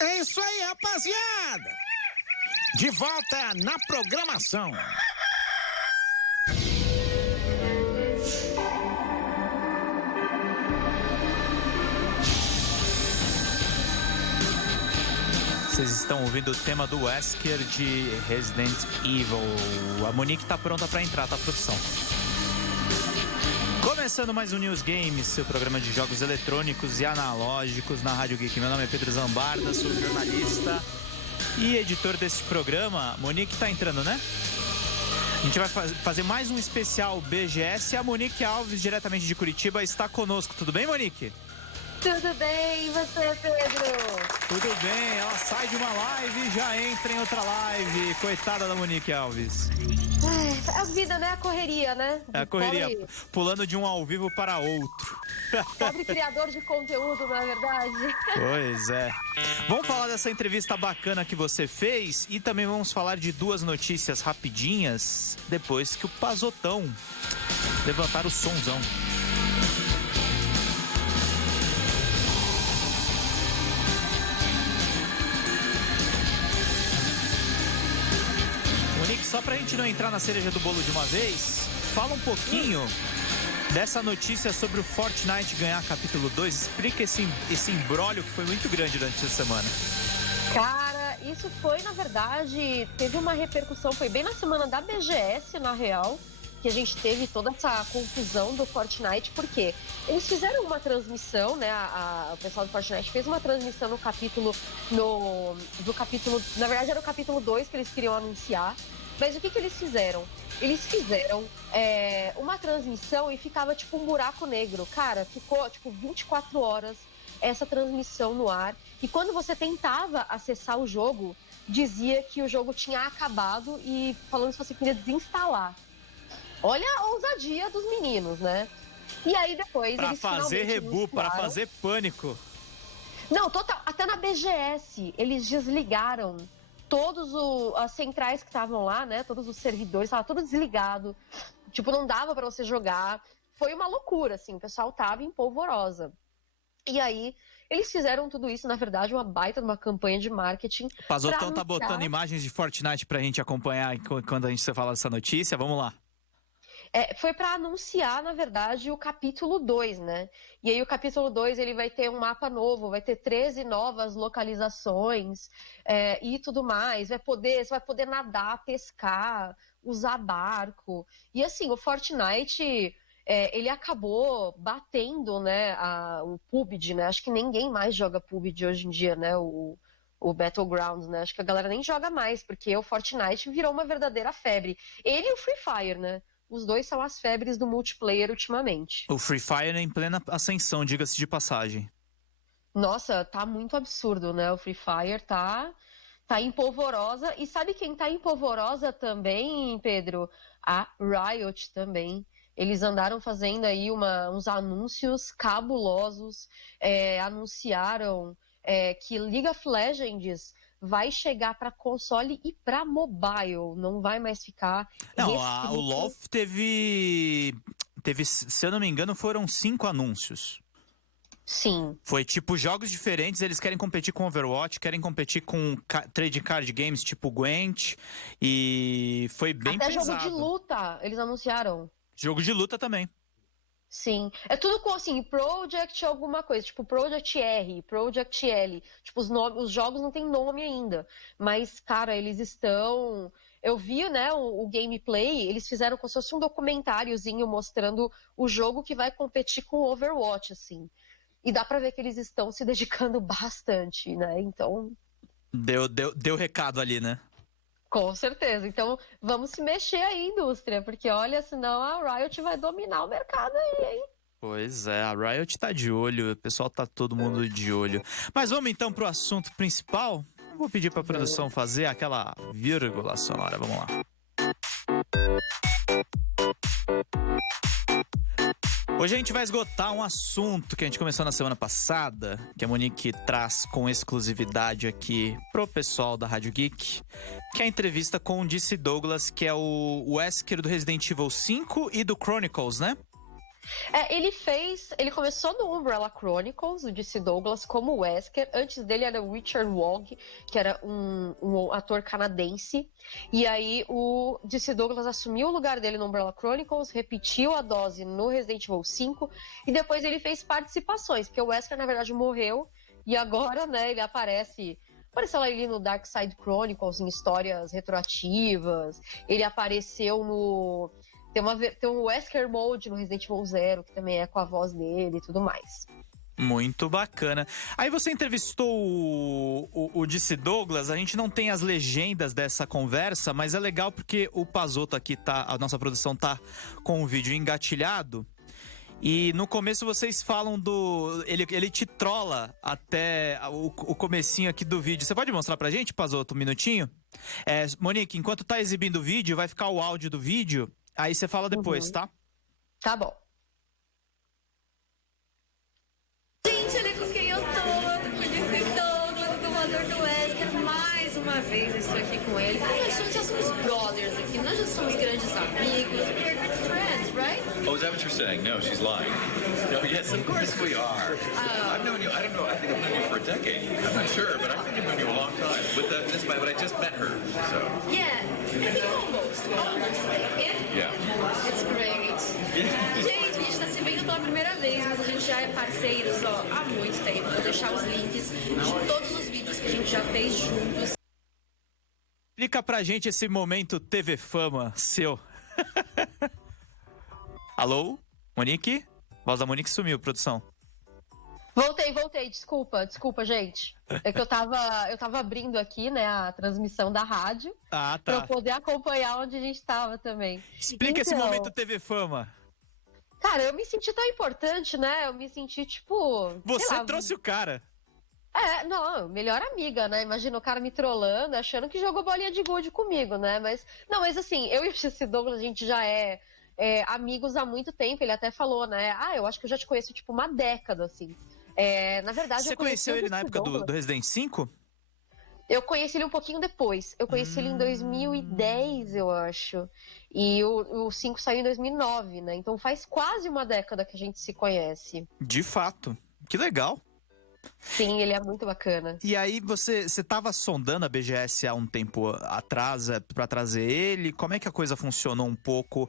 É isso aí, rapaziada! De volta na programação. Vocês estão ouvindo o tema do Wesker de Resident Evil. A Monique tá pronta pra entrar, tá, produção? Começando mais um News Games, seu programa de jogos eletrônicos e analógicos na Rádio Geek. Meu nome é Pedro Zambarda, sou jornalista e editor desse programa. Monique tá entrando, né? A gente vai fazer mais um especial BGS. A Monique Alves, diretamente de Curitiba, está conosco. Tudo bem, Monique? Tudo bem, e você, Pedro? Tudo bem, ela sai de uma live e já entra em outra live. Coitada da Monique Alves. A vida, né? A correria, né? É a correria, pulando de um ao vivo para outro. Pobre criador de conteúdo, não é verdade? Pois é. Vamos falar dessa entrevista bacana que você fez e também vamos falar de duas notícias rapidinhas depois que o Pazotão levantar o sonzão. Monique, só pra gente não entrar na cereja do bolo de uma vez, fala um pouquinho dessa notícia sobre o Fortnite ganhar capítulo 2. Explica esse imbróglio que foi muito grande durante essa semana. Cara, isso foi, na verdade, teve uma repercussão, foi bem na semana da BGS, na real, que a gente teve toda essa confusão do Fortnite, porque eles fizeram uma transmissão, né, o pessoal do Fortnite fez uma transmissão no capítulo, na verdade era o capítulo 2 que eles queriam anunciar, mas o que eles fizeram? Eles fizeram uma transmissão e ficava tipo um buraco negro. Cara, ficou tipo 24 horas essa transmissão no ar. E quando você tentava acessar o jogo, dizia que o jogo tinha acabado e falando se você queria desinstalar. Olha a ousadia dos meninos, né? E aí depois pra eles fazer rebu, para fazer pânico. Não, total. Até na BGS eles desligaram todos as centrais que estavam lá, né? Todos os servidores, estava tudo desligado. Tipo, não dava pra você jogar. Foi uma loucura, assim. O pessoal tava em polvorosa. E aí, eles fizeram tudo isso, na verdade, uma baita de uma campanha de marketing. O Pazotão tá botando imagens de Fortnite pra gente acompanhar quando a gente fala dessa notícia. Vamos lá. Foi para anunciar, na verdade, o capítulo 2, né? E aí o capítulo 2 ele vai ter um mapa novo, vai ter 13 novas localizações e tudo mais. Você vai poder nadar, pescar, usar barco. E assim, o Fortnite, ele acabou batendo, né, o PUBG, né? Acho que ninguém mais joga PUBG hoje em dia, né? O Battlegrounds, né? Acho que a galera nem joga mais, porque o Fortnite virou uma verdadeira febre. Ele e o Free Fire, né? Os dois são as febres do multiplayer ultimamente. O Free Fire é em plena ascensão, diga-se de passagem. Nossa, tá muito absurdo, né? O Free Fire tá em polvorosa. E sabe quem tá em polvorosa também, Pedro? A Riot também. Eles andaram fazendo aí uns anúncios cabulosos. Anunciaram que League of Legends vai chegar para console e para mobile, não vai mais ficar. Não, o LoL teve, se eu não me engano, foram 5 anúncios. Sim. Foi tipo jogos diferentes, eles querem competir com Overwatch, querem competir com trade card games tipo Gwent, e foi bem pesado. Até jogo de luta, eles anunciaram. Jogo de luta também. Sim, é tudo com assim, Project alguma coisa, tipo Project R, Project L, tipo os jogos não tem nome ainda, mas cara, eles estão, eu vi, né, o gameplay, eles fizeram como se fosse um documentáriozinho mostrando o jogo que vai competir com o Overwatch, assim, e dá pra ver que eles estão se dedicando bastante, né, então... Deu recado ali, né? Com certeza. Então, vamos se mexer aí, indústria, porque olha, senão a Riot vai dominar o mercado aí, hein? Pois é, a Riot tá de olho, o pessoal tá todo mundo de olho. Mas vamos então pro assunto principal? Vou pedir pra produção fazer aquela vírgula sonora, vamos lá. Hoje a gente vai esgotar um assunto que a gente começou na semana passada, que a Monique traz com exclusividade aqui pro pessoal da Rádio Geek, que é a entrevista com o DC Douglas, que é o Wesker do Resident Evil 5 e do Chronicles, né? Ele começou no Umbrella Chronicles, o DC Douglas, como Wesker. Antes dele era o Richard Wogg, que era um ator canadense. E aí o DC Douglas assumiu o lugar dele no Umbrella Chronicles, repetiu a dose no Resident Evil 5, e depois ele fez participações, porque o Wesker, na verdade, morreu, e agora, né, ele apareceu lá ali no Dark Side Chronicles, em histórias retroativas. Ele apareceu no... Tem um Wesker Mode no Resident Evil 0, que também é com a voz dele e tudo mais. Muito bacana. Aí você entrevistou o DC Douglas, a gente não tem as legendas dessa conversa, mas é legal porque o Pazotto aqui a nossa produção tá com o vídeo engatilhado. E no começo vocês falam ele te trola até o comecinho aqui do vídeo. Você pode mostrar pra gente, Pazotto, um minutinho? Monique, enquanto tá exibindo o vídeo, vai ficar o áudio do vídeo. Aí você fala depois, tá? Tá bom. Gente, olha com quem eu tô com o DC Douglas, o dublador do Wesker. Mais uma vez eu estou aqui com ele. Nós já somos brothers aqui, nós já somos grandes amigos. We're good friends, right? Oh, is that what you're saying? No, she's lying. No, yes, of course we are. I've known you, I don't know, I think I've known you for a decade. I'm not sure, but I think I've known you a long time. But I just met her, so. Yeah, I think almost. Yeah. It's great. Gente, a gente tá se vendo pela primeira vez, mas a gente já é parceiros, há muito tempo. Vou deixar os links de todos os vídeos que a gente já fez juntos. Explica pra gente esse momento TV Fama seu. Alô? Monique? Voz da Monique sumiu, produção. Voltei, desculpa, gente. É que eu tava abrindo aqui, né, a transmissão da rádio. Ah, tá. Pra eu poder acompanhar onde a gente tava também. Explica esse momento TV Fama. Cara, eu me senti tão importante, né? Eu me senti, tipo... Você trouxe o cara. Não, melhor amiga, né? Imagina o cara me trollando, achando que jogou bolinha de gude comigo, né? Mas assim, eu e o DC Douglas, a gente já é amigos há muito tempo. Ele até falou, né? Eu acho que eu já te conheço, tipo, uma década, assim. Na verdade, você conheceu ele na época do Resident 5? Eu conheci ele um pouquinho depois. Eu conheci ele em 2010, eu acho. E o 5 saiu em 2009, né? Então faz quase uma década que a gente se conhece. De fato. Que legal. Sim, ele é muito bacana. E aí você estava sondando a BGS há um tempo atrás para trazer ele? Como é que a coisa funcionou um pouco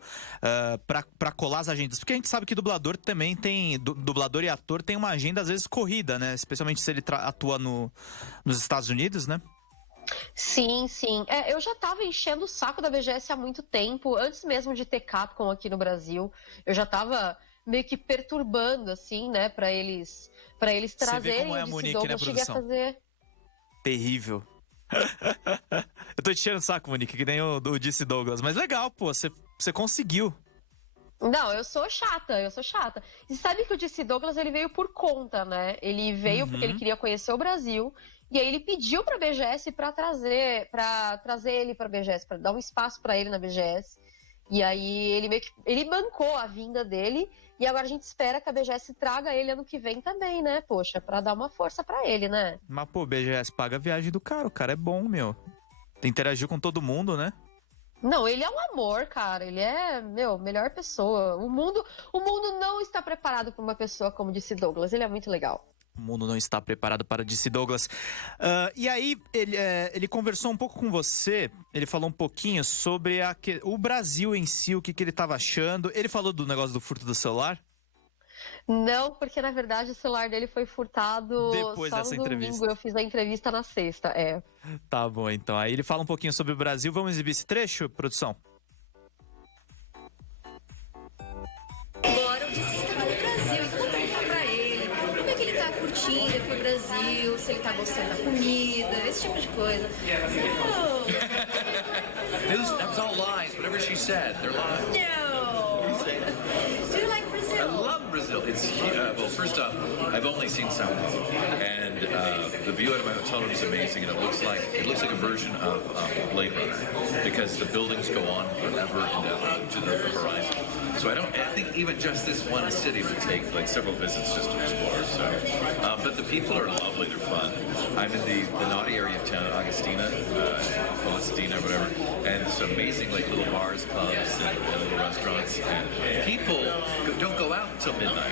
para colar as agendas? Porque a gente sabe que dublador também dublador e ator tem uma agenda às vezes corrida, né? Especialmente se ele atua nos Estados Unidos, né? Sim. Eu já tava enchendo o saco da BGS há muito tempo, antes mesmo de ter Capcom aqui no Brasil. Eu já tava meio que perturbando, assim, né, pra eles trazerem. Você vê como é a Monique, né, produção? Terrível. Eu tô te enchendo o saco, Monique, que nem o DC Douglas. Mas legal, pô, você conseguiu. Não, eu sou chata. E sabe que o DC Douglas, ele veio por conta, né? Ele veio porque ele queria conhecer o Brasil. E aí ele pediu pra BGS pra trazer ele pra BGS, pra dar um espaço pra ele na BGS. E aí ele bancou a vinda dele. E agora a gente espera que a BGS traga ele ano que vem também, né? Poxa, pra dar uma força pra ele, né? Mas, pô, BGS paga a viagem do cara. O cara é bom, meu. Interagiu com todo mundo, né? Não, ele é um amor, cara. Ele é, melhor pessoa. O mundo não está preparado para uma pessoa como disse Douglas. Ele é muito legal. O mundo não está preparado para DC Douglas. E aí, ele conversou um pouco com você. Ele falou um pouquinho sobre o Brasil em si, o que ele estava achando. Ele falou do negócio do furto do celular? Não, porque na verdade o celular dele foi furtado depois só dessa no domingo. entrevista. Eu fiz a entrevista na sexta, Tá bom, então. Aí ele fala um pouquinho sobre o Brasil. Vamos exibir esse trecho, produção? Agora o DC estava no Brasil, então vou perguntar pra ele como é que ele tá curtindo aqui o Brasil, se ele tá gostando da comida, esse tipo de coisa. That was all lies. Whatever she said, they're lies. No! Do you like Brazil? I love Brazil. It's well, first off, I've only seen some, and the view out of my hotel room is amazing, and it looks like a version of Blade Runner because the buildings go on forever and ever to the horizon. So I think even just this one city would take like several visits just to explore. So, but the people are lovely. They're fun. I'm in the naughty area of town, Augustina, Celestina, whatever, and it's amazing like little bars, clubs, and little restaurants, and people don't go out until midnight.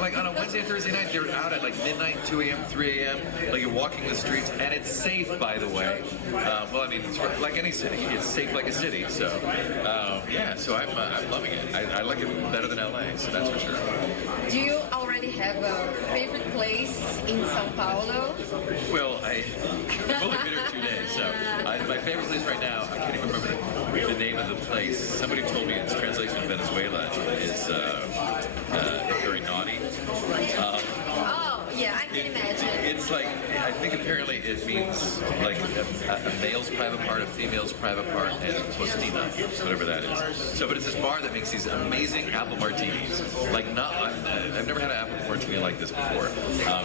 Like on a Wednesday and Thursday night, they're out at like midnight, 2 a.m., 3 a.m., like you're walking the streets, and it's safe, by the way. Well, I mean, it's like any city, it's safe like a city, so yeah, so I'm loving it. I like it better than LA, so that's for sure. Do you already have a favorite place in Sao Paulo? Well, I've only been here 2 days, so my favorite place right now, I can't even remember the name of the place. Somebody told me its translation in Venezuela is very naughty. Oh, yeah, I can imagine. It's like, I think apparently it means like a male's private part, a female's private part, and postina, whatever that is. So, but it's this bar that makes these amazing apple martinis. Like, I've never had an apple martini like this before.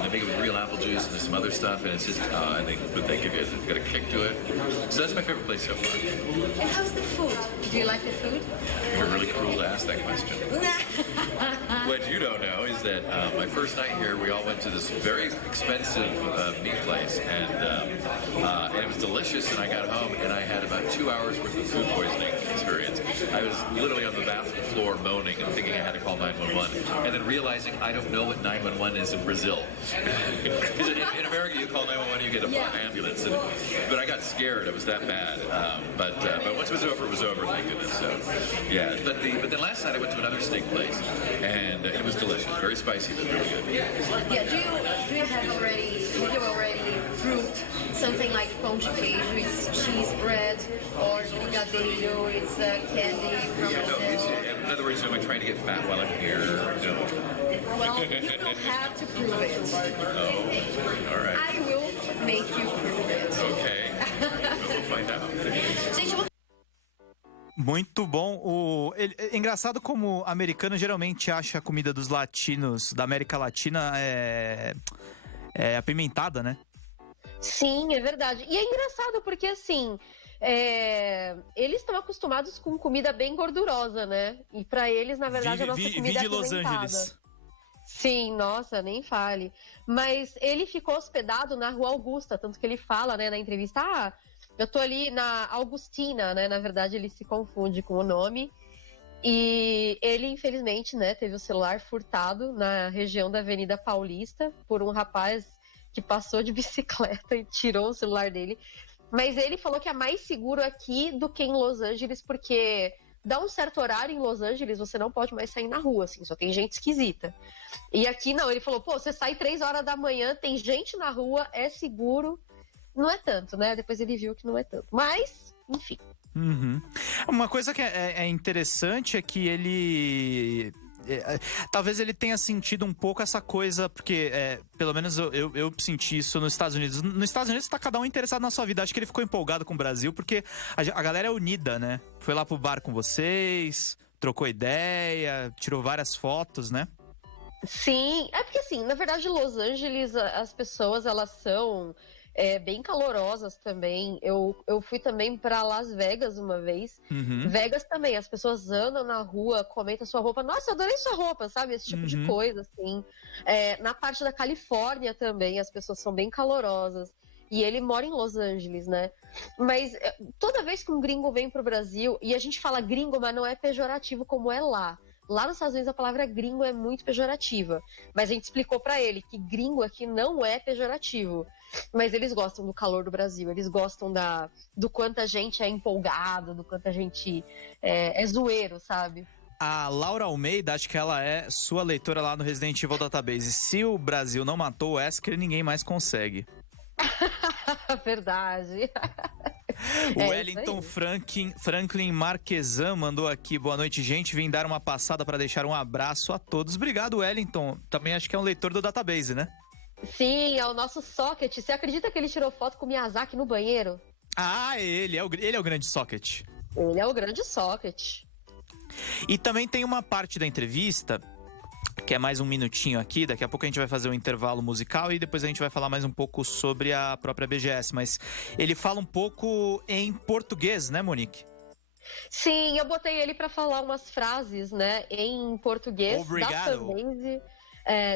They make it with real apple juice and there's some other stuff, and it's just, and they give it, they've got a kick to it. So that's my favorite place so far. And how's the food? Do you like the food? You're really cruel to ask that question. What you don't know is that my first night here, we all went to this very expensive meat place, and it was delicious. And I got home, and I had about 2 hours worth of food poisoning experience. I was literally on the bathroom floor moaning and thinking I had to call 911, and then realizing I don't know what 911 is in Brazil. in America, you call 911, you get an ambulance. But I got scared; it was that bad. But once it was over. Thank goodness. So yeah. But then last night I went to another steak place, and it was delicious, very spicy, but really good. Yeah. Do you have already proved something like pão de queijo? It's cheese bread, or brigadeiro? It's candy from Brazil. In other words, am I trying to get fat while I'm here? No. Well, you don't have to prove it. Oh, all right. I will make you prove it. Okay. We'll find out. Gente, eu vou Muito bom. É engraçado como americano geralmente acha a comida dos latinos, da América Latina, apimentada, né? Sim, é verdade. E é engraçado porque, assim, eles estão acostumados com comida bem gordurosa, né? E pra eles, na verdade, a nossa comida é de Los apimentada. Angeles. Sim, nossa, nem fale. Mas ele ficou hospedado na Rua Augusta, tanto que ele fala, né, na entrevista, eu tô ali na Augustina, né? Na verdade, ele se confunde com o nome. E ele, infelizmente, né, teve o celular furtado na região da Avenida Paulista por um rapaz que passou de bicicleta e tirou o celular dele. Mas ele falou que é mais seguro aqui do que em Los Angeles, porque dá um certo horário em Los Angeles, você não pode mais sair na rua, assim, só tem gente esquisita. E aqui não, ele falou, você sai 3 horas da manhã, tem gente na rua, é seguro. Não é tanto, né? Depois ele viu que não é tanto. Mas, enfim. Uhum. Uma coisa que é interessante é que ele... talvez ele tenha sentido um pouco essa coisa, porque pelo menos eu senti isso nos Estados Unidos. Nos Estados Unidos tá cada um interessado na sua vida. Acho que ele ficou empolgado com o Brasil, porque a galera é unida, né? Foi lá pro bar com vocês, trocou ideia, tirou várias fotos, né? Sim, é porque assim, na verdade, Los Angeles, as pessoas, elas são... bem calorosas também. Eu fui também para Las Vegas uma vez. Uhum. Vegas também, as pessoas andam na rua, comentam sua roupa. Nossa, eu adorei sua roupa, sabe? Esse tipo de coisa, assim. Na parte da Califórnia também, as pessoas são bem calorosas. E ele mora em Los Angeles, né? Mas toda vez que um gringo vem pro Brasil, e a gente fala gringo, mas não é pejorativo como é lá. Lá nos Estados Unidos a palavra gringo é muito pejorativa. Mas a gente explicou pra ele que gringo aqui não é pejorativo. Mas eles gostam do calor do Brasil. Eles gostam do quanto a gente é empolgado, do quanto a gente é zoeiro, sabe? A Laura Almeida, acho que ela é sua leitora lá no Resident Evil Database. Se o Brasil não matou o Wesker, ninguém mais consegue. Verdade. O Wellington Franklin Marquesan mandou aqui: boa noite, gente. Vim dar uma passada para deixar um abraço a todos. Obrigado, Wellington. Também acho que é um leitor do Database, né? Sim, é o nosso Socket. Você acredita que ele tirou foto com o Miyazaki no banheiro? Ah, ele é o grande Socket. Ele é o grande Socket. E também tem uma parte da entrevista que é mais um minutinho aqui. Daqui a pouco a gente vai fazer um intervalo musical e depois a gente vai falar mais um pouco sobre a própria BGS. Mas ele fala um pouco em português, né, Monique? Sim, eu botei ele para falar umas frases, né, em português. Obrigado. Da fanbase.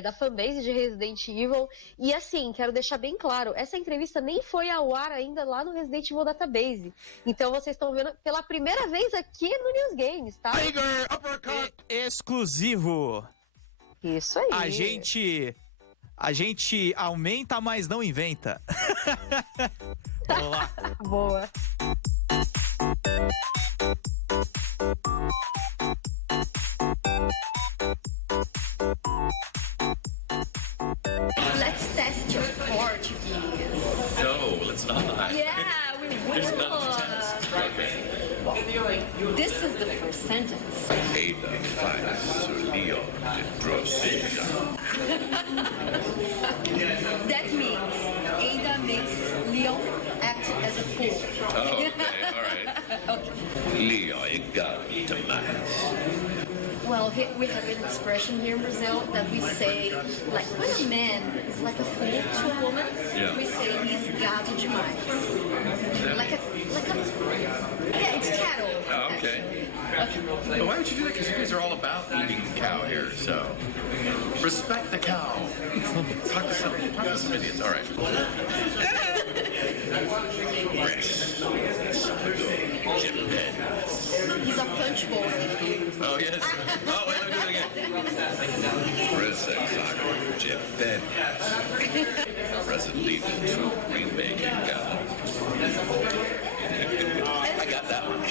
da fanbase de Resident Evil. E assim, quero deixar bem claro, essa entrevista nem foi ao ar ainda lá no Resident Evil Database. Então vocês estão vendo pela primeira vez aqui no News Games, tá? Tiger uppercut. Exclusivo. Isso aí. A gente aumenta, mas não inventa. Vamos lá. Boa. Let's test your Portuguese. No, let's not. Yeah, we There's will. nothing to test. Okay. This is the first sentence. Ada faz o Leon de Drosselha. That means Ada makes Leon act as a fool. Oh, okay, all right. Leon é gato demais. Well, we have an expression here in Brazil that we say, like, when a man is like a fool to a woman, Yeah. we say he's gato demais. Like a, yeah, it's cattle. Oh, okay. But why would you do that? Because you guys are all about eating cow here, so respect the cow. Talk to some idiots. All right. He's a punch bowl. Oh, yes. Oh, wait, let me do it again. Resident Evil Jim Ben. Resident Evil 2 remake and I got that one.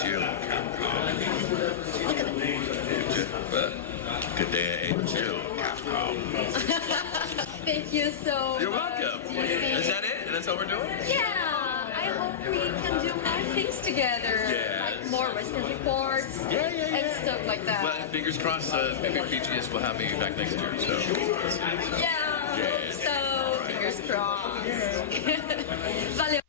Jim Good day, Jill Capcom. Thank you so You're much. welcome. Is that it? That's all we're doing? Yeah, I hope we can do more things together. Yes. Like more Western reports and stuff like that. Well, fingers crossed, maybe BGS will have me back next year, so. Yeah, hope so. Fingers crossed. Valeu.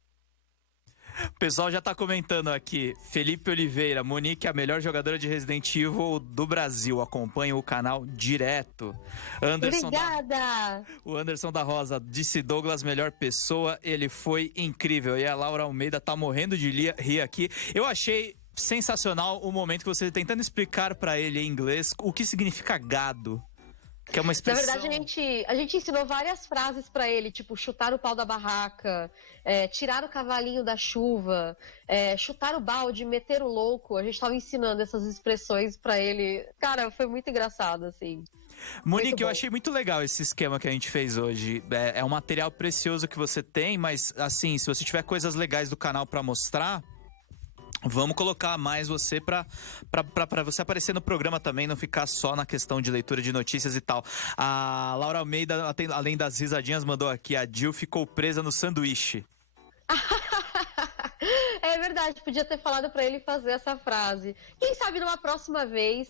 O pessoal já tá comentando aqui. Felipe Oliveira, Monique, a melhor jogadora de Resident Evil do Brasil. Acompanha o canal direto. Obrigada! O Anderson da Rosa disse Douglas, melhor pessoa. Ele foi incrível. E a Laura Almeida tá morrendo de rir aqui. Eu achei sensacional o momento que você tentando explicar pra ele em inglês o que significa gado. Que é uma Na expressão... verdade, a gente ensinou várias frases pra ele, tipo chutar o pau da barraca, tirar o cavalinho da chuva, chutar o balde, meter o louco. A gente tava ensinando essas expressões pra ele. Cara, foi muito engraçado, assim. Monique, eu achei muito legal esse esquema que a gente fez hoje. É um material precioso que você tem, mas assim, se você tiver coisas legais do canal pra mostrar... Vamos colocar mais você pra você aparecer no programa também, não ficar só na questão de leitura de notícias e tal. A Laura Almeida, além das risadinhas, mandou aqui, a Jill ficou presa no sanduíche. É verdade, podia ter falado pra ele fazer essa frase. Quem sabe numa próxima vez,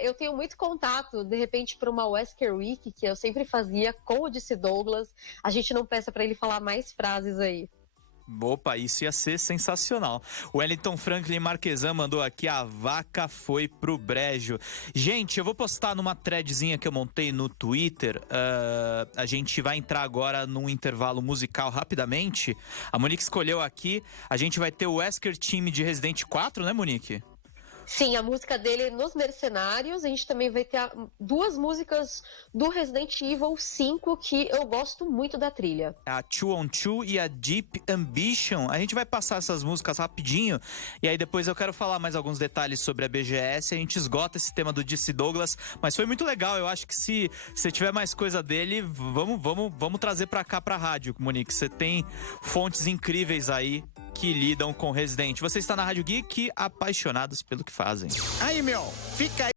eu tenho muito contato, de repente, para uma Wesker Week, que eu sempre fazia com o DC Douglas, a gente não peça pra ele falar mais frases aí. Opa, isso ia ser sensacional. O Wellington Franklin Marquesan mandou aqui, a vaca foi pro brejo. Gente, eu vou postar numa threadzinha que eu montei no Twitter. A gente vai entrar agora num intervalo musical rapidamente. A Monique escolheu aqui. A gente vai ter o Wesker Team de Resident 4, né, Monique? Sim, a música dele nos Mercenários. A gente também vai ter duas músicas do Resident Evil 5 que eu gosto muito da trilha. A Two on Two e a Deep Ambition. A gente vai passar essas músicas rapidinho e aí depois eu quero falar mais alguns detalhes sobre a BGS. A gente esgota esse tema do DC Douglas, mas foi muito legal. Eu acho que se você tiver mais coisa dele, vamos trazer pra cá pra rádio, Monique. Você tem fontes incríveis aí que lidam com Resident. Você está na Rádio Geek, apaixonados pelo que fazem. Aí, meu, fica aí.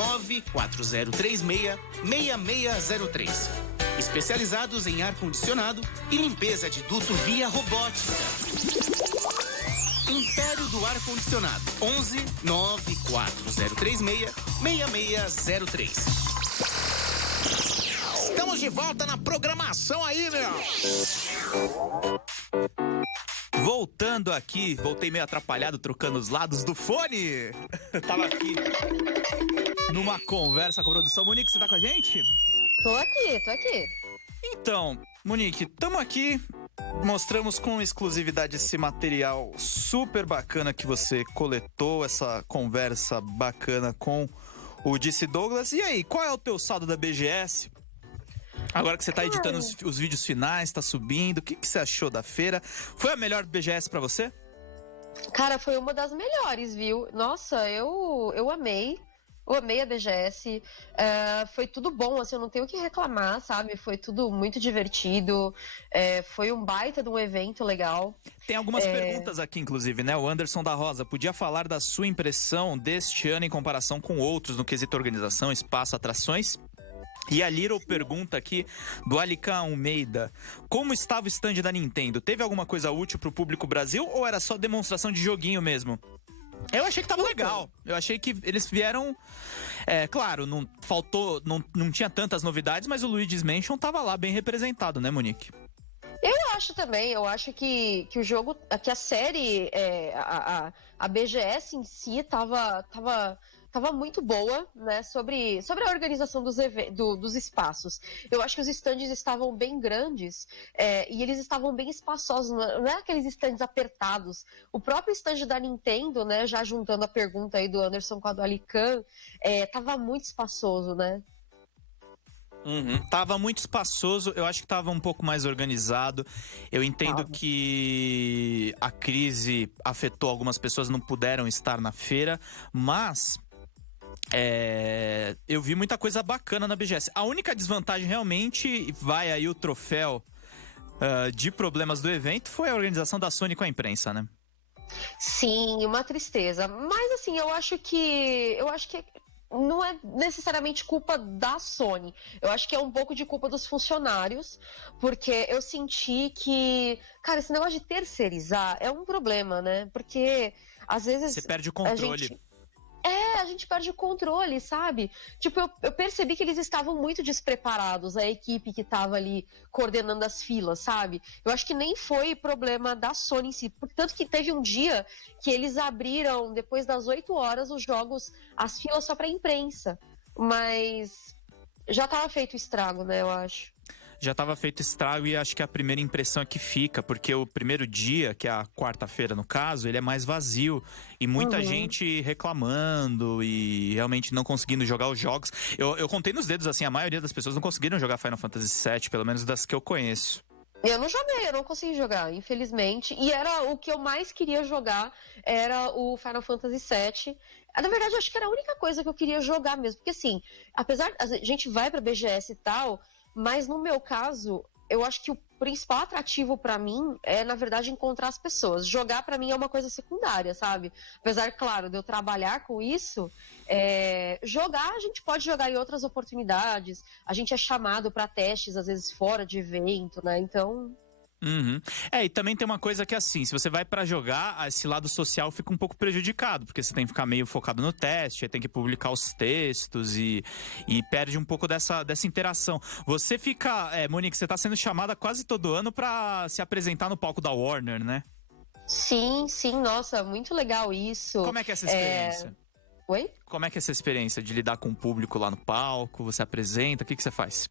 94036-6603. Especializados em ar-condicionado e limpeza de duto via robótica. Império do Ar-Condicionado. 11 94036-6603. Estamos de volta na programação aí, meu. Voltando aqui, voltei meio atrapalhado, trocando os lados do fone. Tava aqui numa conversa com a produção. Monique, você tá com a gente? Tô aqui. Então, Monique, estamos aqui, mostramos com exclusividade esse material super bacana que você coletou, essa conversa bacana com o DC Douglas. E aí, qual é o teu saldo da BGS? Agora que você tá editando os vídeos finais, tá subindo, o que você achou da feira? Foi a melhor BGS pra você? Cara, foi uma das melhores, viu? Nossa, eu amei. Eu amei a BGS, foi tudo bom, assim, eu não tenho o que reclamar, sabe? Foi tudo muito divertido, foi um baita de um evento legal. Tem algumas perguntas aqui, inclusive, né? O Anderson da Rosa, podia falar da sua impressão deste ano em comparação com outros no quesito organização, espaço, atrações? E a Little pergunta aqui do Alican Almeida, como estava o stand da Nintendo? Teve alguma coisa útil pro público Brasil ou era só demonstração de joguinho mesmo? Eu achei que tava legal. Eu achei que eles vieram... claro, não faltou... Não tinha tantas novidades, mas o Luigi's Mansion tava lá bem representado, né, Monique? Eu acho também, eu acho que o jogo, que a série, a BGS em si tava muito boa, né, sobre a organização dos espaços. Eu acho que os stands estavam bem grandes e eles estavam bem espaçosos, não é aqueles stands apertados. O próprio stand da Nintendo, né, já juntando a pergunta aí do Anderson com a do Alican, tava muito espaçoso, né? Tava muito espaçoso, eu acho que tava um pouco mais organizado. Eu entendo que a crise afetou algumas pessoas, não puderam estar na feira, mas eu vi muita coisa bacana na BGS. A única desvantagem realmente, vai aí o troféu de problemas do evento, foi a organização da Sony com a imprensa, né? Sim, uma tristeza. Mas assim, eu acho que não é necessariamente culpa da Sony. Eu acho que é um pouco de culpa dos funcionários, porque eu senti que, cara, esse negócio de terceirizar é um problema, né? Porque às vezes você perde o controle. A gente perde o controle, sabe? Tipo, eu percebi que eles estavam muito despreparados, a equipe que estava ali coordenando as filas, sabe? Eu acho que nem foi problema da Sony em si. Tanto que teve um dia que eles abriram, depois das 8 horas, os jogos, as filas só pra imprensa. Mas já tava feito o estrago, né, eu acho. Já estava feito estrago e acho que a primeira impressão é que fica, porque o primeiro dia, que é a quarta-feira no caso, ele é mais vazio e muita gente reclamando e realmente não conseguindo jogar os jogos. Eu contei nos dedos, assim, a maioria das pessoas não conseguiram jogar Final Fantasy VII, pelo menos das que eu conheço. Eu não joguei, eu não consegui jogar, infelizmente. E era o que eu mais queria jogar, era o Final Fantasy VII. Na verdade, eu acho que era a única coisa que eu queria jogar mesmo. Porque assim, apesar a gente vai pra BGS e tal, mas no meu caso, eu acho que o principal atrativo pra mim é, na verdade, encontrar as pessoas. Jogar pra mim é uma coisa secundária, sabe? Apesar, claro, de eu trabalhar com isso, jogar a gente pode jogar em outras oportunidades. A gente é chamado pra testes, às vezes fora de evento, né? Então... E também tem uma coisa que assim, se você vai pra jogar, esse lado social fica um pouco prejudicado, porque você tem que ficar meio focado no teste, tem que publicar os textos e perde um pouco dessa interação. Você fica, Monique, você tá sendo chamada quase todo ano pra se apresentar no palco da Warner, né? Sim, nossa, muito legal isso. Como é que é essa experiência? Oi? Como é que é essa experiência de lidar com o público lá no palco? Você apresenta, o que você faz?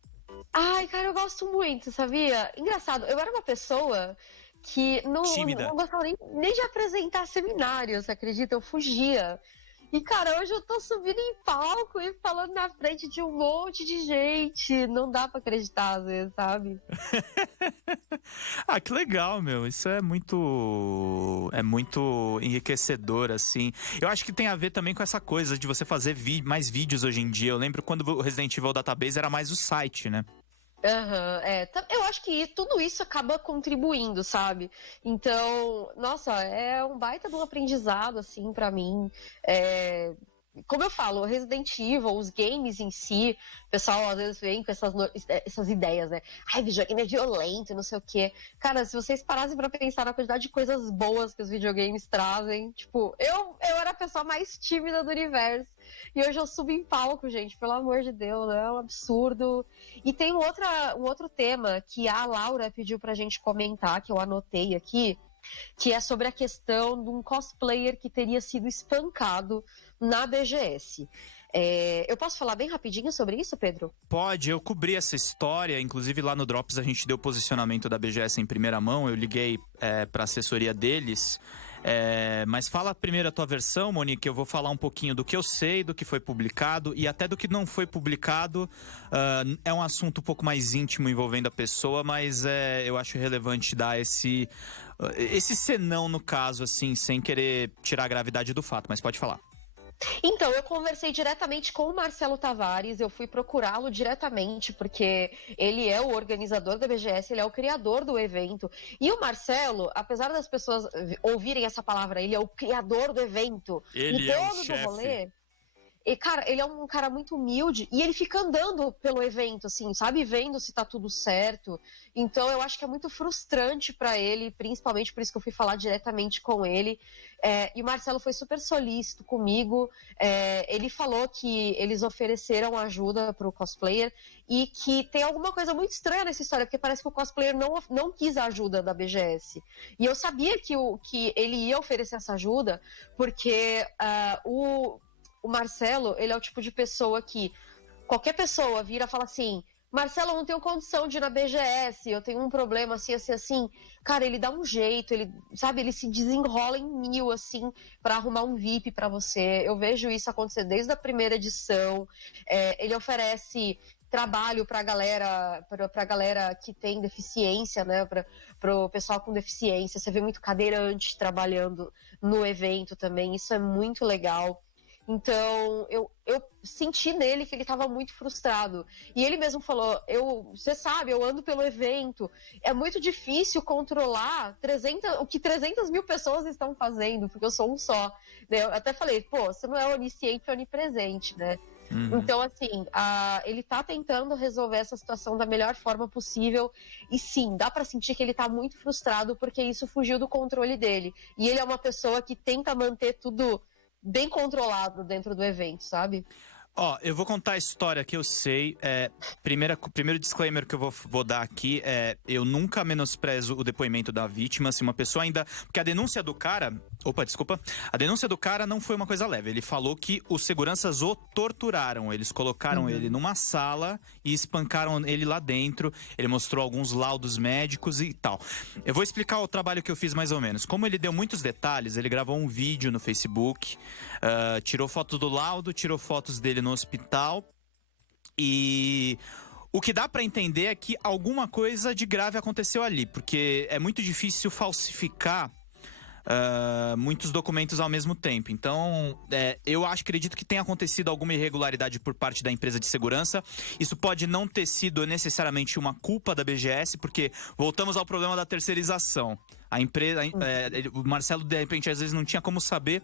Ai, cara, eu gosto muito, sabia? Engraçado, eu era uma pessoa que não gostava nem de apresentar seminário, você acredita? Eu fugia. E, cara, hoje eu tô subindo em palco e falando na frente de um monte de gente. Não dá pra acreditar, às vezes, sabe? Que legal, meu. Isso é muito enriquecedor, assim. Eu acho que tem a ver também com essa coisa de você fazer mais vídeos hoje em dia. Eu lembro quando o Resident Evil Database era mais o site, né? Eu acho que tudo isso acaba contribuindo, sabe? Então, nossa, é um baita de um aprendizado, assim, pra mim. como eu falo, Resident Evil, os games em si, o pessoal às vezes vem com essas ideias, né? Ai, videogame é violento, não sei o quê. Cara, se vocês parassem pra pensar na quantidade de coisas boas que os videogames trazem, tipo, eu era a pessoa mais tímida do universo. E hoje eu subo em palco, gente, pelo amor de Deus, né? É um absurdo. E tem um outro tema que a Laura pediu pra gente comentar, que eu anotei aqui, que é sobre a questão de um cosplayer que teria sido espancado na BGS. Eu posso falar bem rapidinho sobre isso, Pedro? Pode, eu cobri essa história, inclusive lá no Drops a gente deu posicionamento da BGS em primeira mão, eu liguei para a assessoria deles, mas fala primeiro a tua versão, Monique, eu vou falar um pouquinho do que eu sei, do que foi publicado e até do que não foi publicado. É um assunto um pouco mais íntimo envolvendo a pessoa, mas eu acho relevante dar esse senão no caso, assim, sem querer tirar a gravidade do fato, mas pode falar. Então, eu conversei diretamente com o Marcelo Tavares, eu fui procurá-lo diretamente, porque ele é o organizador da BGS, ele é o criador do evento. E o Marcelo, apesar das pessoas ouvirem essa palavra, ele é o criador do evento. Ele é o chefe. Rolê, e, cara, ele é um cara muito humilde e ele fica andando pelo evento, assim, sabe? Vendo se tá tudo certo. Então, eu acho que é muito frustrante pra ele, principalmente por isso que eu fui falar diretamente com ele. E o Marcelo foi super solícito comigo. Ele falou que eles ofereceram ajuda pro cosplayer e que tem alguma coisa muito estranha nessa história, porque parece que o cosplayer não quis a ajuda da BGS. E eu sabia que ele ia oferecer essa ajuda, porque o Marcelo, ele é o tipo de pessoa que qualquer pessoa vira e fala assim: Marcelo, eu não tenho condição de ir na BGS, eu tenho um problema assim, assim, assim. Cara, ele dá um jeito, ele se desenrola em mil, assim, pra arrumar um VIP pra você. Eu vejo isso acontecer desde a primeira edição. Ele oferece trabalho pra galera que tem deficiência, né, pro pessoal com deficiência. Você vê muito cadeirante trabalhando no evento também, isso é muito legal. Então, eu senti nele que ele estava muito frustrado. E ele mesmo falou, você sabe, eu ando pelo evento, é muito difícil controlar o que 300 mil pessoas estão fazendo, porque eu sou um só. Eu até falei, você não é onisciente, é onipresente, né? Uhum. Então, assim, ele tá tentando resolver essa situação da melhor forma possível. E sim, dá pra sentir que ele tá muito frustrado, porque isso fugiu do controle dele. E ele é uma pessoa que tenta manter tudo bem controlado dentro do evento, sabe? Eu vou contar a história que eu sei. Primeiro disclaimer que eu vou dar aqui eu nunca menosprezo o depoimento da vítima. Se uma pessoa ainda... Porque a denúncia do cara... A denúncia do cara não foi uma coisa leve. Ele falou que os seguranças o torturaram. Eles colocaram ele numa sala e espancaram ele lá dentro. Ele mostrou alguns laudos médicos e tal. Eu vou explicar o trabalho que eu fiz mais ou menos. Como ele deu muitos detalhes, ele gravou um vídeo no Facebook, tirou foto do laudo, tirou fotos dele no hospital, e o que dá pra entender é que alguma coisa de grave aconteceu ali, porque é muito difícil falsificar muitos documentos ao mesmo tempo. Então, eu acredito que tenha acontecido alguma irregularidade por parte da empresa de segurança. Isso pode não ter sido necessariamente uma culpa da BGS, porque voltamos ao problema da terceirização. A empresa, o Marcelo, de repente, às vezes não tinha como saber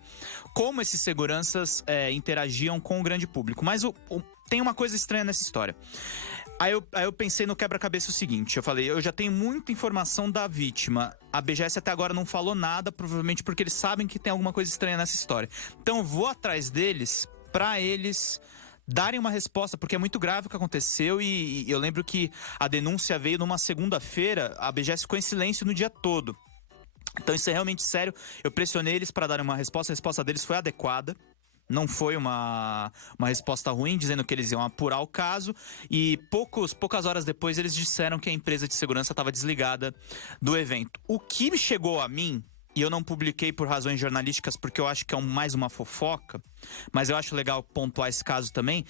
como esses seguranças interagiam com o grande público. Mas tem uma coisa estranha nessa história. Aí eu pensei no quebra-cabeça o seguinte, eu falei, eu já tenho muita informação da vítima, a BGS até agora não falou nada, provavelmente porque eles sabem que tem alguma coisa estranha nessa história. Então eu vou atrás deles pra eles darem uma resposta, porque é muito grave o que aconteceu e eu lembro que a denúncia veio numa segunda-feira, a BGS ficou em silêncio no dia todo. Então isso é realmente sério, eu pressionei eles pra darem uma resposta, a resposta deles foi adequada. Não foi uma resposta ruim, dizendo que eles iam apurar o caso. E poucas horas depois eles disseram que a empresa de segurança estava desligada do evento. O que me chegou a mim, e eu não publiquei por razões jornalísticas porque eu acho que é mais uma fofoca, mas eu acho legal pontuar esse caso também,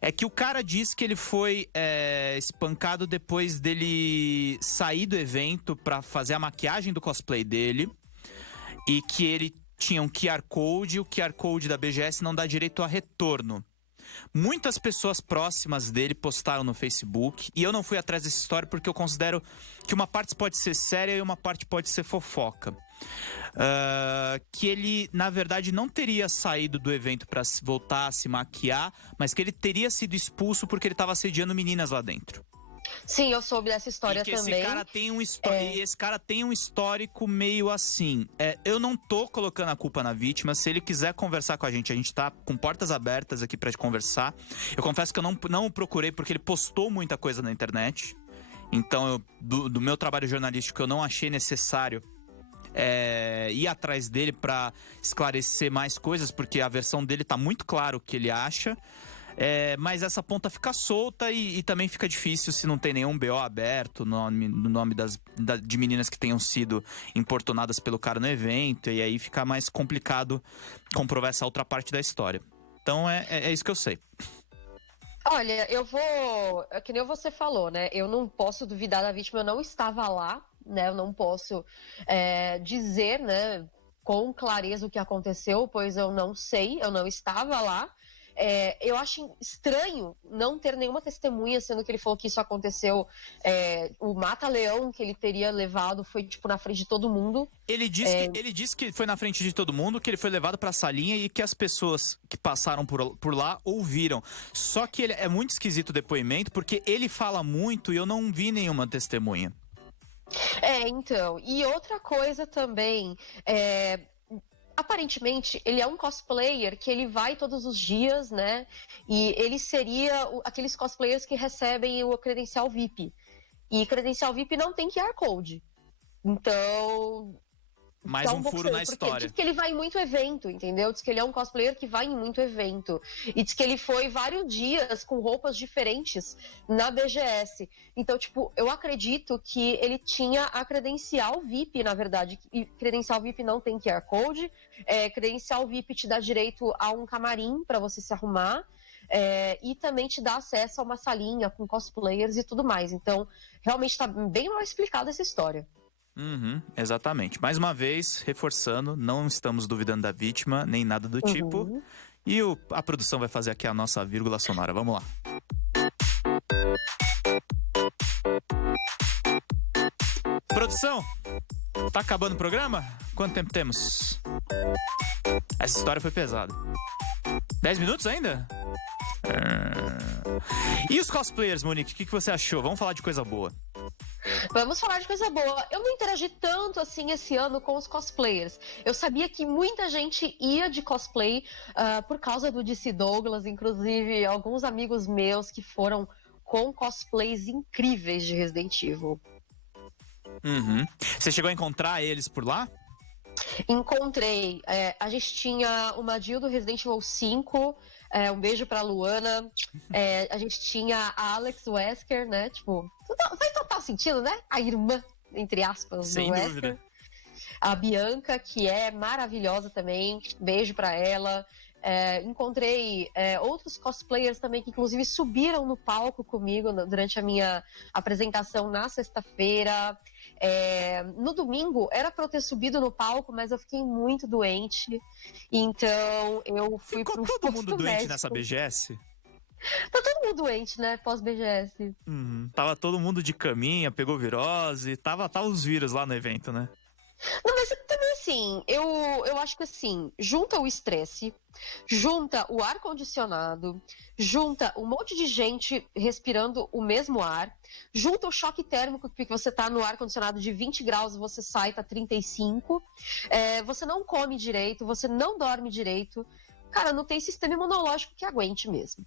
é que o cara disse que ele foi espancado depois dele sair do evento para fazer a maquiagem do cosplay dele e que ele tinha um QR Code e o QR Code da BGS não dá direito a retorno. Muitas pessoas próximas dele postaram no Facebook. E eu não fui atrás dessa história porque eu considero que uma parte pode ser séria e uma parte pode ser fofoca. Que ele, na verdade, não teria saído do evento para voltar a se maquiar, mas que ele teria sido expulso porque ele estava assediando meninas lá dentro. Sim, eu soube dessa história e que também. Esse cara tem um histórico meio assim. Eu não tô colocando a culpa na vítima. Se ele quiser conversar com a gente tá com portas abertas aqui pra conversar. Eu confesso que eu não o procurei porque ele postou muita coisa na internet. Então, do meu trabalho jornalístico, eu não achei necessário ir atrás dele pra esclarecer mais coisas, porque a versão dele tá muito claro o que ele acha. Mas essa ponta fica solta e também fica difícil se não tem nenhum BO aberto no nome de meninas que tenham sido importunadas pelo cara no evento, e aí fica mais complicado comprovar essa outra parte da história. Então é isso que eu sei. Olha, que nem você falou, né? Eu não posso duvidar da vítima, eu não estava lá, né? Eu não posso dizer, né, com clareza o que aconteceu, pois eu não sei, eu não estava lá. Eu acho estranho não ter nenhuma testemunha, sendo que ele falou que isso aconteceu. O mata-leão que ele teria levado foi, tipo, na frente de todo mundo. Ele disse que foi na frente de todo mundo, que ele foi levado pra salinha e que as pessoas que passaram por lá ouviram. Só que é muito esquisito o depoimento, porque ele fala muito e eu não vi nenhuma testemunha. Então. E outra coisa também, aparentemente, ele é um cosplayer que ele vai todos os dias, né? E ele seria aqueles cosplayers que recebem o credencial VIP. E credencial VIP não tem QR Code. Então... Mais um furo na história. Diz que ele vai em muito evento, entendeu? Diz que ele é um cosplayer que vai em muito evento. E diz que ele foi vários dias com roupas diferentes na BGS. Então, tipo, eu acredito que ele tinha a credencial VIP, na verdade. E credencial VIP não tem QR Code. Credencial VIP te dá direito a um camarim para você se arrumar. E também te dá acesso a uma salinha com cosplayers e tudo mais. Então, realmente tá bem mal explicada essa história. Exatamente. Mais uma vez, reforçando, não estamos duvidando da vítima, nem nada do tipo. E a produção vai fazer aqui a nossa vírgula sonora. Vamos lá. Produção, tá acabando o programa? Quanto tempo temos? Essa história foi pesada. 10 minutos ainda? E os cosplayers, Monique, o que você achou? Vamos falar de coisa boa. Vamos falar de coisa boa. Eu não interagi tanto assim esse ano com os cosplayers. Eu sabia que muita gente ia de cosplay por causa do DC Douglas, inclusive alguns amigos meus que foram com cosplays incríveis de Resident Evil. Você chegou a encontrar eles por lá? Encontrei. A gente tinha uma Jill do Resident Evil 5. Um beijo pra Luana. A gente tinha a Alex Wesker, né? Tipo, faz total sentido, né? A irmã, entre aspas, sem do Wesker. dúvida. A Bianca, que é maravilhosa também. Beijo pra ela. Encontrei outros cosplayers também que inclusive subiram no palco comigo durante a minha apresentação na sexta-feira. No domingo era pra eu ter subido no palco, mas eu fiquei muito doente. Então eu fui Ficou pro todo mundo doente médico. nessa BGS? Tá todo mundo doente, né? Pós-BGS. Tava todo mundo de caminha, pegou virose, tava os vírus lá no evento, né? Não, mas também assim, eu acho que assim, junta o estresse, junta o ar-condicionado, junta um monte de gente respirando o mesmo ar, junta o choque térmico, porque você tá no ar-condicionado de 20 graus, você sai, tá 35, você não come direito, você não dorme direito, cara, não tem sistema imunológico que aguente mesmo.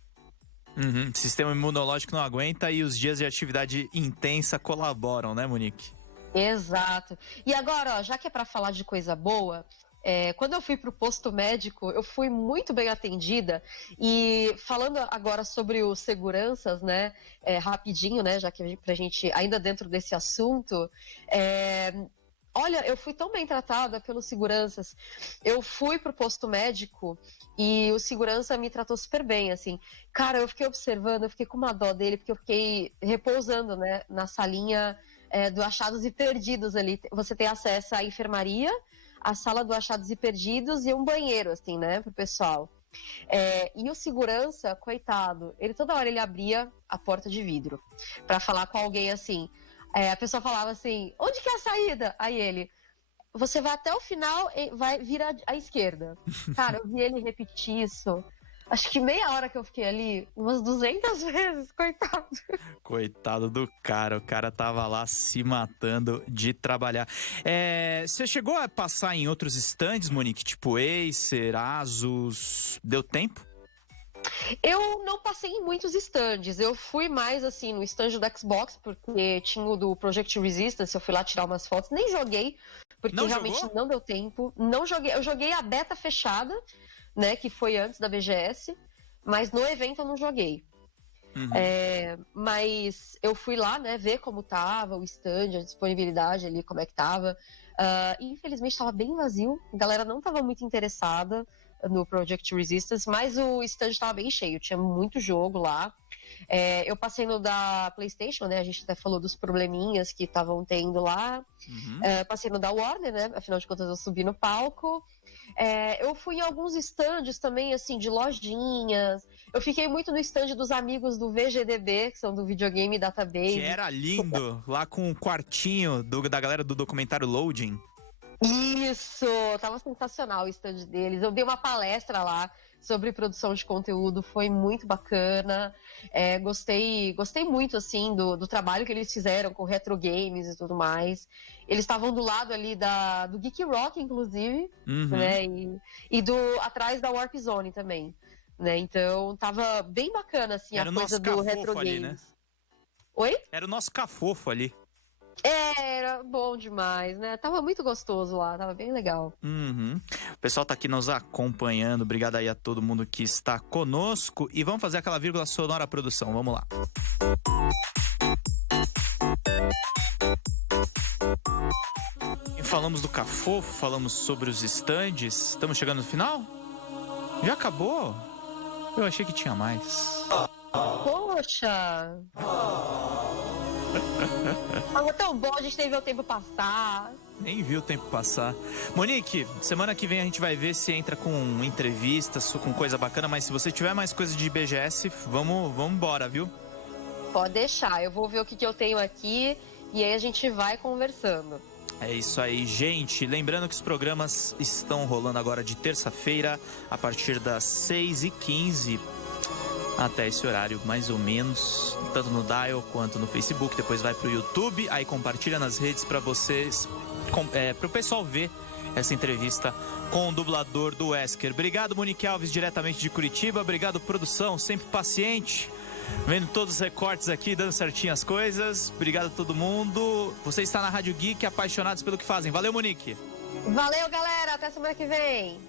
Sistema imunológico não aguenta e os dias de atividade intensa colaboram, né, Monique? Exato. E agora, ó, já que é pra falar de coisa boa, quando eu fui pro posto médico, eu fui muito bem atendida. E falando agora sobre os seguranças, né, rapidinho, né, já que pra gente, ainda dentro desse assunto, olha, eu fui tão bem tratada pelos seguranças. Eu fui pro posto médico e o segurança me tratou super bem, assim. Cara, eu fiquei observando, eu fiquei com uma dó dele, porque eu fiquei repousando, né, na salinha do Achados e Perdidos ali. Você tem acesso à enfermaria, a sala do Achados e Perdidos e um banheiro, assim, né, pro pessoal. E o segurança, coitado, ele toda hora ele abria a porta de vidro pra falar com alguém assim. A pessoa falava assim, onde que é a saída? Aí ele, você vai até o final e vai virar à esquerda. Cara, eu vi ele repetir isso. Acho que meia hora que eu fiquei ali, umas 200 vezes, coitado. Coitado do cara, o cara tava lá se matando de trabalhar. Você chegou a passar em outros stands, Monique? Tipo Acer, Asus, deu tempo? Eu não passei em muitos stands, eu fui mais assim no stand do Xbox, porque tinha o do Project Resistance, eu fui lá tirar umas fotos, nem joguei, porque Não realmente jogou? não deu tempo. Não joguei, eu joguei a beta fechada, né, que foi antes da BGS, mas no evento eu não joguei. Uhum. Mas eu fui lá, né, ver como tava o stand, a disponibilidade ali, como é que tava. E infelizmente tava bem vazio, a galera não tava muito interessada no Project Resistance, mas o stand tava bem cheio, tinha muito jogo lá. Eu passei no da PlayStation, né, a gente até falou dos probleminhas que estavam tendo lá. Uhum. Passei no da Warner, né, afinal de contas eu subi no palco. Eu fui em alguns stands também, assim, de lojinhas. Eu fiquei muito no stand dos amigos do VGDB, que são do Videogame Database. Que era lindo, lá com o quartinho da galera do documentário Loading. Isso! Tava sensacional o stand deles. Eu dei uma palestra lá sobre produção de conteúdo, foi muito bacana. Gostei muito, assim, do trabalho que eles fizeram com retro games e tudo mais. Eles estavam do lado ali do Geek Rock, inclusive, Uhum. né? E atrás da Warp Zone também, né? Então, tava bem bacana, assim, Era a o coisa nosso do cafofo retro ali, games. né? Oi? Era o nosso cafofo ali. Era bom demais, né? Tava muito gostoso lá, tava bem legal. Uhum. O pessoal tá aqui nos acompanhando. Obrigado aí a todo mundo que está conosco. E vamos fazer aquela vírgula sonora à produção. Vamos lá. E falamos do Cafofo, falamos sobre os estandes. Estamos chegando no final? Já acabou? Eu achei que tinha mais. Poxa! Tava tão bom, a gente nem viu o tempo passar. Nem vi o tempo passar. Monique, semana que vem a gente vai ver se entra com entrevistas, com coisa bacana, mas se você tiver mais coisa de BGS, vamos embora, viu? Pode deixar, eu vou ver o que eu tenho aqui e aí a gente vai conversando. É isso aí, gente. Lembrando que os programas estão rolando agora de terça-feira, a partir das 6h15 até esse horário, mais ou menos, tanto no Dial quanto no Facebook. Depois vai pro YouTube, aí compartilha nas redes para vocês, pro pessoal ver essa entrevista com o dublador do Wesker. Obrigado, Monique Alves, diretamente de Curitiba. Obrigado, produção, sempre paciente, vendo todos os recortes aqui, dando certinho as coisas. Obrigado a todo mundo. Você está na Rádio Geek, apaixonados pelo que fazem. Valeu, Monique. Valeu, galera, até semana que vem.